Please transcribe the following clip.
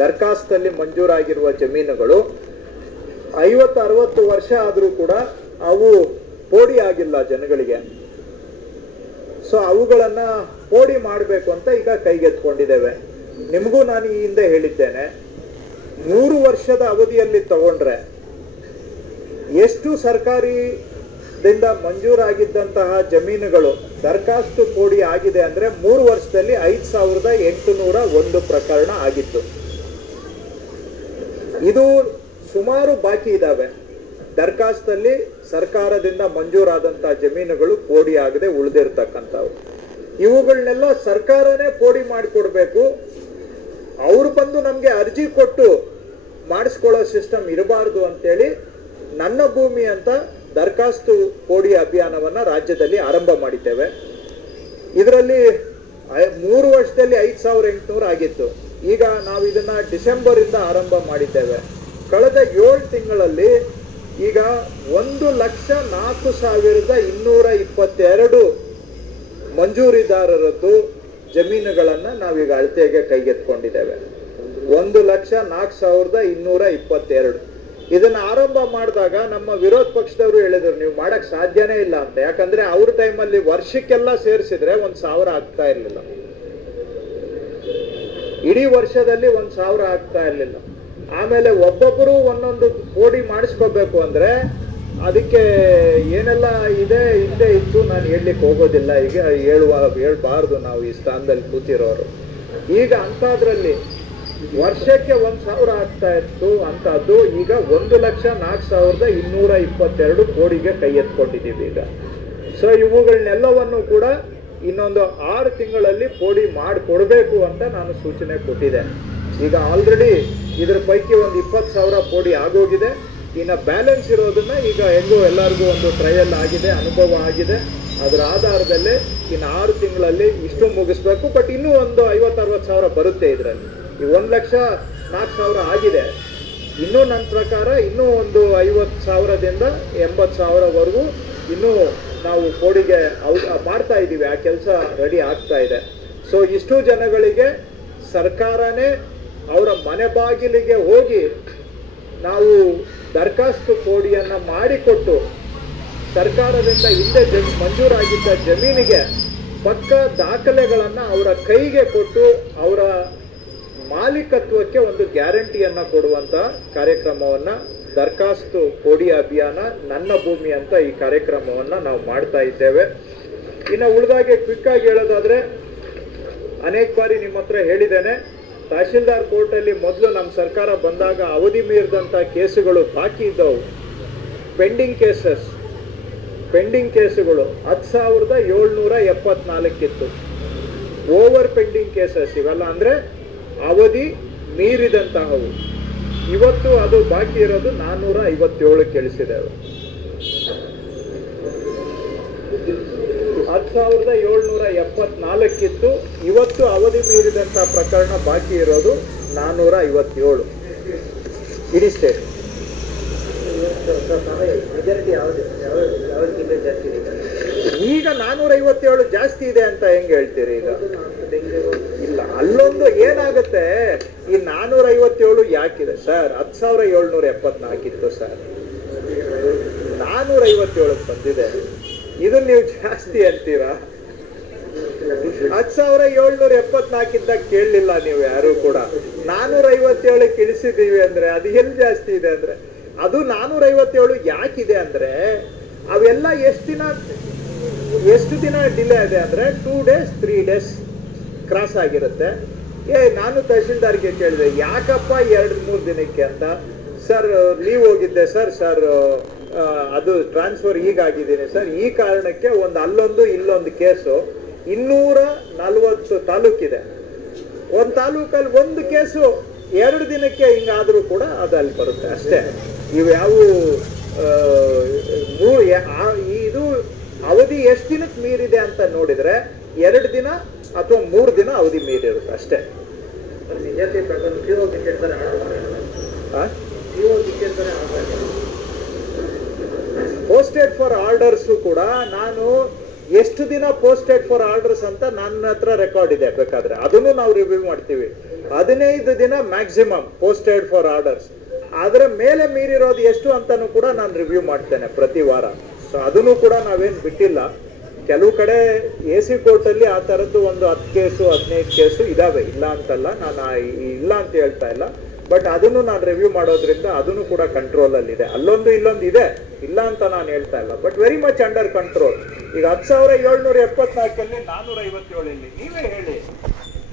ದರ್ಖಾಸ್ತಲ್ಲಿ ಮಂಜೂರಾಗಿರುವ ಜಮೀನುಗಳು 50-60 ವರ್ಷ ಆದರೂ ಕೂಡ ಅವು ಪೋಡಿ ಆಗಿಲ್ಲ ಜನಗಳಿಗೆ. ಸೊ ಅವುಗಳನ್ನ ಪೋಡಿ ಮಾಡಬೇಕು ಅಂತ ಈಗ ಕೈಗೆತ್ಕೊಂಡಿದ್ದೇವೆ. ನಿಮಗೂ ನಾನು ಈ ಹಿಂದೆ ಹೇಳಿದ್ದೇನೆ, 3 ವರ್ಷದ ಅವಧಿಯಲ್ಲಿ ತಗೊಂಡ್ರೆ ಎಷ್ಟು ಸರ್ಕಾರದಿಂದ ಮಂಜೂರಾಗಿದ್ದಂತಹ ಜಮೀನುಗಳು ದರ್ಖಾಸ್ತು ಪೋಡಿ ಆಗಿದೆ ಅಂದ್ರೆ 3 ವರ್ಷದಲ್ಲಿ 5801 ಪ್ರಕರಣ ಆಗಿತ್ತು. ಇದು ಸುಮಾರು ಬಾಕಿ ಇದಾವೆ. ದರ್ಖಾಸ್ತಲ್ಲಿ ಸರ್ಕಾರದಿಂದ ಮಂಜೂರಾದಂತಹ ಜಮೀನುಗಳು ಪೋಡಿ ಆಗದೆ ಉಳಿದಿರ್ತಕ್ಕಂಥವು. ಇವುಗಳನ್ನೆಲ್ಲ ಸರ್ಕಾರನೇ ಪೋಡಿ ಮಾಡಿಕೊಡ್ಬೇಕು. ಅವ್ರು ಬಂದು ನಮ್ಗೆ ಅರ್ಜಿ ಕೊಟ್ಟು ಮಾಡಿಸ್ಕೊಳ್ಳೋ ಸಿಸ್ಟಮ್ ಇರಬಾರ್ದು ಅಂತೇಳಿ ನನ್ನ ಭೂಮಿ ಅಂತ ದರ್ಖಾಸ್ತು ಪೋಡಿ ಅಭಿಯಾನವನ್ನ ರಾಜ್ಯದಲ್ಲಿ ಆರಂಭ ಮಾಡಿದ್ದೇವೆ. ಇದರಲ್ಲಿ 3 ವರ್ಷದಲ್ಲಿ 5800 ಆಗಿತ್ತು. ಈಗ ನಾವು ಇದನ್ನ ಡಿಸೆಂಬರ್ ಇಂದ ಆರಂಭ ಮಾಡಿದ್ದೇವೆ. ಕಳೆದ 7 ತಿಂಗಳಲ್ಲಿ ಈಗ 1,04,222 ಮಂಜೂರಿದಾರರದ್ದು ಜಮೀನುಗಳನ್ನ ನಾವೀಗ ಅಳತೆಗೆ ಕೈಗೆತ್ಕೊಂಡಿದ್ದೇವೆ. 1,04,222. ಇದನ್ನ ಆರಂಭ ಮಾಡಿದಾಗ ನಮ್ಮ ವಿರೋಧ ಪಕ್ಷದವರು ಹೇಳಿದ್ರು ನೀವು ಮಾಡಕ್ ಸಾಧ್ಯನೇ ಇಲ್ಲ ಅಂತ. ಯಾಕಂದ್ರೆ ಅವ್ರ ಟೈಮಲ್ಲಿ ವರ್ಷಕ್ಕೆಲ್ಲ ಸೇರಿಸಿದ್ರೆ 1,000 ಆಗ್ತಾ ಇರ್ಲಿಲ್ಲ. ಇಡೀ ವರ್ಷದಲ್ಲಿ 1,000 ಆಗ್ತಾ ಇರ್ಲಿಲ್ಲ. ಆಮೇಲೆ ಒಬ್ಬೊಬ್ಬರು ಒಂದೊಂದು ಪೋಡಿ ಮಾಡಿಸ್ಕೋಬೇಕು ಅಂದ್ರೆ ಅದಕ್ಕೆ ಏನೆಲ್ಲ ಇದೆ ಹಿಂದೆ ಇತ್ತು, ನಾನು ಹೇಳಲಿಕ್ಕೆ ಹೋಗೋದಿಲ್ಲ. ಈಗ ಹೇಳ್ಬಾರ್ದು ನಾವು ಈ ಸ್ಥಾನದಲ್ಲಿ ಕೂತಿರೋರು. ಈಗ ಅಂತದ್ರಲ್ಲಿ ವರ್ಷಕ್ಕೆ 1,000 ಆಗ್ತಾ ಇತ್ತು ಅಂತದ್ದು ಈಗ 1,04,222 ಕೋಡಿಗೆ ಕೈ ಎತ್ಕೊಂಡಿದ್ದೀವಿ ಈಗ. ಸೊ ಇವುಗಳನ್ನೆಲ್ಲವನ್ನು ಕೂಡ ಇನ್ನೊಂದು 6 ತಿಂಗಳಲ್ಲಿ ಪೋಡಿ ಮಾಡಿಕೊಡ್ಬೇಕು ಅಂತ ನಾನು ಸೂಚನೆ ಕೊಟ್ಟಿದ್ದೆ. ಈಗ ಆಲ್ರೆಡಿ ಇದ್ರ ಪೈಕಿ ಒಂದು 20,000 ಪೋಡಿ ಆಗೋಗಿದೆ. ಇನ್ನು ಬ್ಯಾಲೆನ್ಸ್ ಇರೋದನ್ನ ಈಗ ಹೆಂಗೋ ಎಲ್ಲರಿಗೂ ಒಂದು ಟ್ರಯಲ್ ಆಗಿದೆ, ಅನುಭವ ಆಗಿದೆ. ಅದರ ಆಧಾರದಲ್ಲಿ ಇನ್ನು 6 ತಿಂಗಳಲ್ಲಿ ಇಷ್ಟು ಮುಗಿಸ್ಬೇಕು. ಬಟ್ ಇನ್ನೂ ಒಂದು 50-60,000 ಬರುತ್ತೆ ಇದರಲ್ಲಿ. ಈ 1,04,000 ಆಗಿದೆ. ಇನ್ನೂ ನನ್ನ ಪ್ರಕಾರ ಇನ್ನೂ ಒಂದು 50,000ದಿಂದ 80,000ವರೆಗೂ ಇನ್ನೂ ನಾವು ಪೋಡಿಗೆ ಮಾಡ್ತಾ ಇದ್ದೀವಿ. ಆ ಕೆಲಸ ರೆಡಿ ಆಗ್ತಾ ಇದೆ. ಸೊ ಇಷ್ಟು ಜನಗಳಿಗೆ ಸರ್ಕಾರನೇ ಅವರ ಮನೆ ಬಾಗಿಲಿಗೆ ಹೋಗಿ ನಾವು ದರ್ಖಾಸ್ತು ಪೋಡಿಯನ್ನ ಮಾಡಿಕೊಟ್ಟು ಸರ್ಕಾರದಿಂದ ಹಿಂದೆ ಮಂಜೂರಾಗಿದ್ದ ಜಮೀನಿಗೆ ಪಕ್ಕ ದಾಖಲೆಗಳನ್ನ ಅವರ ಕೈಗೆ ಕೊಟ್ಟು ಅವರ ಮಾಲೀಕತ್ವಕ್ಕೆ ಒಂದು ಗ್ಯಾರಂಟಿಯನ್ನ ಕೊಡುವಂತ ಕಾರ್ಯಕ್ರಮವನ್ನ ದರ್ಖಾಸ್ತು ಪೋಡಿ ಅಭಿಯಾನ ನನ್ನ ಭೂಮಿ ಅಂತ ಈ ಕಾರ್ಯಕ್ರಮವನ್ನ ನಾವು ಮಾಡ್ತಾ ಇದ್ದೇವೆ. ಇನ್ನು ಉಳಿದಾಗೆ ಕ್ವಿಕ್ ಆಗಿ ಹೇಳೋದಾದ್ರೆ, ಅನೇಕ ಬಾರಿ ನಿಮ್ಮ ಹತ್ರ ಹೇಳಿದ್ದೇನೆ, ತಹಶೀಲ್ದಾರ್ ಕೋರ್ಟಲ್ಲಿ ಮೊದಲು ನಮ್ಮ ಸರ್ಕಾರ ಬಂದಾಗ ಅವಧಿ ಮೀರಿದಂಥ ಕೇಸುಗಳು ಬಾಕಿ ಇದ್ದವು. ಪೆಂಡಿಂಗ್ ಕೇಸುಗಳು 10,774 ಇತ್ತು. ಓವರ್ ಪೆಂಡಿಂಗ್ ಕೇಸಸ್ ಇವೆಲ್ಲ ಅಂದ್ರೆ ಅವಧಿ ಮೀರಿದಂತಹವು. ಇವತ್ತು ಅದು ಬಾಕಿ ಇರೋದು 457 ಕೇಳಿಸಿದ್ದೇವೆ. 10,774 ಇತ್ತು. ಇವತ್ತು ಅವಧಿ ಮೀರಿದಂತಹ ಪ್ರಕರಣ ಬಾಕಿ ಇರೋದು 457 ಇಡೀ ಸ್ಟೇಟ್. ಈಗ 457 ಜಾಸ್ತಿ ಇದೆ ಅಂತ ಹೆಂಗ್ ಹೇಳ್ತೀರಿ? ಈಗ ಇಲ್ಲ, ಅಲ್ಲೊಂದು ಏನಾಗುತ್ತೆ, ಈ 457 ಯಾಕಿದೆ ಸರ್? 10,774 ಇತ್ತು ಸರ್, 457 ಬಂದಿದೆ. ಇದು ನೀವು ಜಾಸ್ತಿ ಅಂತೀರಾ? 10,774 ಕೇಳಲಿಲ್ಲ ನೀವು ಯಾರು ಕೂಡ. 457 ಇಳಿಸಿದೀವಿ ಅಂದ್ರೆ ಅದು ಎಲ್ಲಿ ಜಾಸ್ತಿ ಇದೆ ಅಂದ್ರೆ, ಅದು 457 ಯಾಕಿದೆ ಅಂದ್ರೆ ಅವೆಲ್ಲ ಎಷ್ಟು ದಿನ ಡಿಲೇ ಇದೆ ಅಂದ್ರೆ 2 days 3 days ಕ್ರಾಸ್ ಆಗಿರುತ್ತೆ. ನಾನು ತಹಶೀಲ್ದಾರ್ಗೆ ಕೇಳಿದೆ ಯಾಕಪ್ಪ 2-3 ದಿನಕ್ಕೆ ಅಂತ. ಸರ್ ಲೀವ್ ಹೋಗಿದ್ದೆ ಸರ್, ಅದು ಟ್ರಾನ್ಸ್ಫರ್ ಹೀಗಾಗಿದ್ದೀನಿ ಸರ್, ಈ ಕಾರಣಕ್ಕೆ ಅಲ್ಲೊಂದು ಇಲ್ಲೊಂದು ಕೇಸು. 240 ತಾಲೂಕಿದೆ. ಒಂದು ತಾಲೂಕಲ್ಲಿ ಒಂದು ಕೇಸು 2 ದಿನಕ್ಕೆ ಹಿಂಗಾದ್ರೂ ಕೂಡ ಅದು ಅಲ್ಲಿ ಬರುತ್ತೆ ಅಷ್ಟೇ. ಇವು ಯಾವ ಇದು ಅವಧಿ ಎಷ್ಟು ದಿನಕ್ಕೆ ಮೀರಿದೆ ಅಂತ ನೋಡಿದ್ರೆ 2 ದಿನ ಅಥವಾ 3 ದಿನ ಅವಧಿ ಮೀರಿರುತ್ತೆ ಅಷ್ಟೇ. ಪೋಸ್ಟೆಡ್ ಫಾರ್ ಆರ್ಡರ್ಸ್ ಕೂಡ ನಾನು ಎಷ್ಟು ದಿನ ಪೋಸ್ಟೆಡ್ ಫಾರ್ ಆರ್ಡರ್ಸ್ ಅಂತ ನನ್ನ ಹತ್ರ ರೆಕಾರ್ಡ್ ಇದೆ, ಬೇಕಾದ್ರೆ ಅದನ್ನು ನಾವು ರಿವ್ಯೂ ಮಾಡ್ತೀವಿ. 15 ದಿನ ಮ್ಯಾಕ್ಸಿಮಮ್ ಪೋಸ್ಟೆಡ್ ಫಾರ್ ಆರ್ಡರ್ಸ್. ಅದರ ಮೇಲೆ ಮೀರಿರೋದು ಎಷ್ಟು ಅಂತಾನು ಕೂಡ ನಾನು ರಿವ್ಯೂ ಮಾಡ್ತೇನೆ ಪ್ರತಿ ವಾರ. ಸೊ ಅದನ್ನು ಕೂಡ ನಾವೇನು ಬಿಟ್ಟಿಲ್ಲ. ಕೆಲವು ಕಡೆ AC ಕೋರ್ಟಲ್ಲಿ ಆ ಥರದ್ದು ಒಂದು 10 ಕೇಸು 15 ಕೇಸು ಇದಾವೆ, ಇಲ್ಲ ಅಂತಲ್ಲ, ನಾನು ಇಲ್ಲ ಅಂತ ಹೇಳ್ತಾ ಇಲ್ಲ. ಬಟ್ ಅದನ್ನು ನಾನು ರಿವ್ಯೂ ಮಾಡೋದ್ರಿಂದ ಅದನ್ನು ಕೂಡ ಕಂಟ್ರೋಲಲ್ಲಿದೆ. ಅಲ್ಲೊಂದು ಇಲ್ಲೊಂದು ಇದೆ, ಇಲ್ಲ ಅಂತ ನಾನು ಹೇಳ್ತಾ ಇಲ್ಲ, but very much under control. ಈಗ 10,774 457 ಇಲ್ಲಿ ನೀವೇ ಹೇಳಿ